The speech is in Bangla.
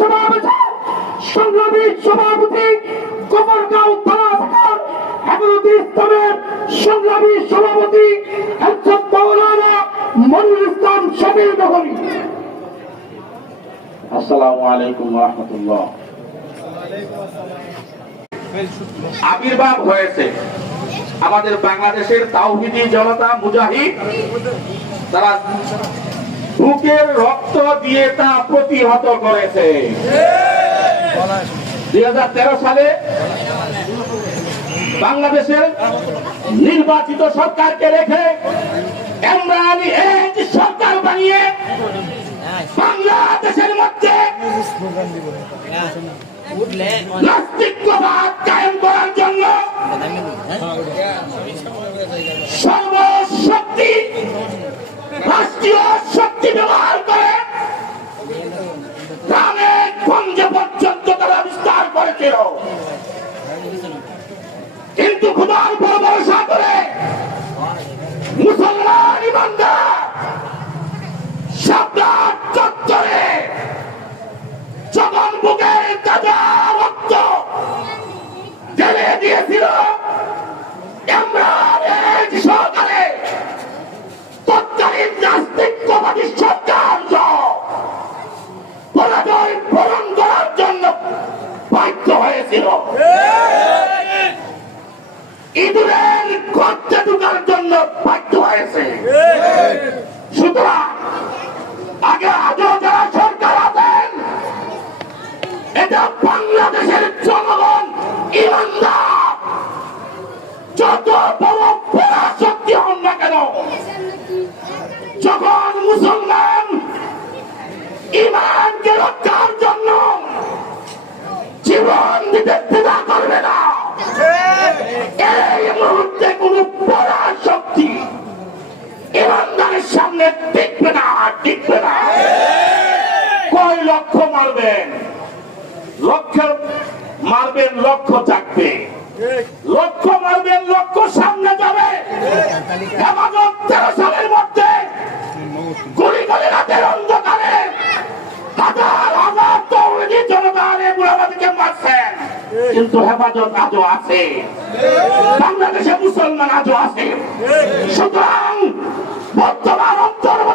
সমাবেশে সংগ্রামী সভাপতি গোবরগাঁও থানা শাখার হেফাজতে ইসলামের সংগ্রামী সভাপতি হযরত মাওলানা মনিরুল ইসলাম শফিউল নগরী। আসসালামু আলাইকুম ওয়া রাহমাতুল্লাহ। আবির্ভাব হয়েছে আমাদের বাংলাদেশের তাওহীদি জনতা মুজাহিদ, তারা বুকের রক্ত দিয়ে তা প্রতিহত করেছে। 2013 সালে বাংলাদেশের নির্বাচিত সরকারকে রেখে ইমরানি এক সরকার বানিয়ে বাংলাদেশের মধ্যে নাস্তিকবাদ কায়েম করার জন্য সর্বশক্তি রাষ্ট্রীয় শক্তি ব্যবহার করে গ্রামে গঞ্জে পর্যন্ত তারা বিস্তার করেছিল। কিন্তু খোদার উপর ভরসা করে মুসলমান ইমানদার শাপলার চত্বরে যখন বুকের তাজা রক্ত ঢেলে দিয়েছিল ইমরানের সরকারে, তৎকালীন নাস্তিকবাদী সরকার পরাজয় বরণ করার জন্য বাধ্য হয়েছিল, ইঁদুরের গর্তে ঢোকার জন্য বাধ্য হয়েছে। সুতরাং আগে আজও যারা সরকার আছেন, এটা বাংলাদেশের জনগণ ইমানদার, যত বড় পরাশক্তি হন না কেন, যখন মুসলমান ইমানকে রক্ষার জন্য জীবন দিতে দ্বিধা করবে না, এই মুহূর্তে কোন পরাশক্তি ইমানদারের সামনে টিকবে না, টিকবে না। কয় লক্ষ্য মারবেন, লক্ষ্য মারবেন, লক্ষ্য থাকবে, লক্ষ্য মারবেন, লক্ষ্য সামনে যাবে। হেফাজত 13 সালের মধ্যে গুলি করে রাতের অন্ধকারে হাজার হাজার তৌহিদি জনতা বুড়াবাদীকে মারছেন, কিন্তু হেফাজত আজও আছে, বাংলাদেশে মুসলমান আজও আছে। সুতরাং বর্তমান অন্তর্বর্তী